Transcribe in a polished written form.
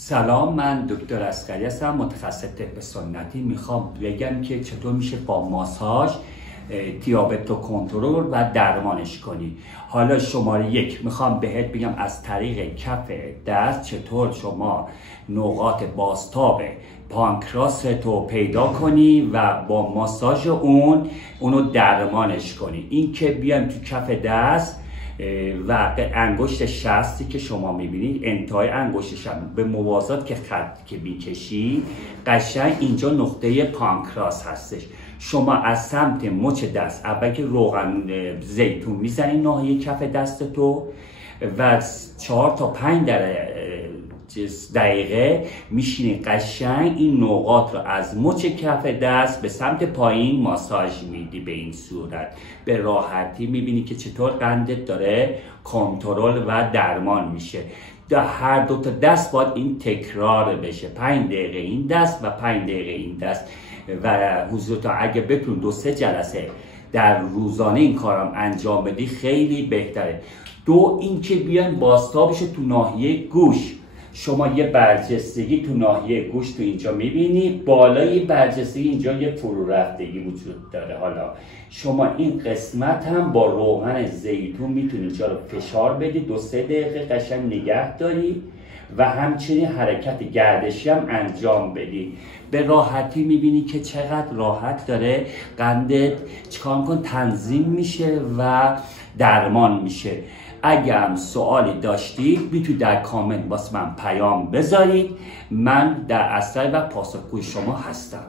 سلام، من دکتر اصغری هستم، متخصص طب سنتی. میخوام بگم که چطور میشه با ماساژ دیابت رو کنترل و درمانش کنی. حالا شماره 1 میخوام بهت بگم از طریق کف دست چطور شما نقاط بازتاب پانکراست رو پیدا کنی و با ماساژ اونو درمانش کنی. این که بیایم تو کف دست و انگشت شستی که شما میبینید، انتهای انگشت شست به موازات که خط که میکشی قشنگ اینجا نقطه پانکراس هستش. شما از سمت مچ دست اول که روغن زیتون میزنی ناحیه کف دست تو و 4 تا 5 دقیقه میشینی قشنگ این نقاط رو از مچ کف دست به سمت پایین ماساژ میدی. به این صورت به راحتی میبینی که چطور قندت داره کنترل و درمان میشه. در هر دو تا دست باید این تکرار بشه، 5 دقیقه این دست و 5 دقیقه این دست و حضور تا اگه بتون 2-3 جلسه در روزانه این کارم انجام بدی خیلی بهتره. این که بیان بازتابش تو ناحیه گوش، شما یه برجستگی تو ناحیه گوش تو اینجا میبینی، بالای برجستگی اینجا یه فرو رفتگی وجود داره. حالا شما این قسمت هم با روغن زیتون میتونی اینجا رو فشار بدی، 2-3 دقیقه قشنگ نگه داری و همچنین حرکت گردشی هم انجام بدی. به راحتی میبینی که چقدر راحت داره قندت چیکار کن تنظیم میشه و درمان میشه. اگه هم سوالی داشتید میتونید در کامنت واسه من پیام بذارید، من در اسرع و پاسخگوی شما هستم.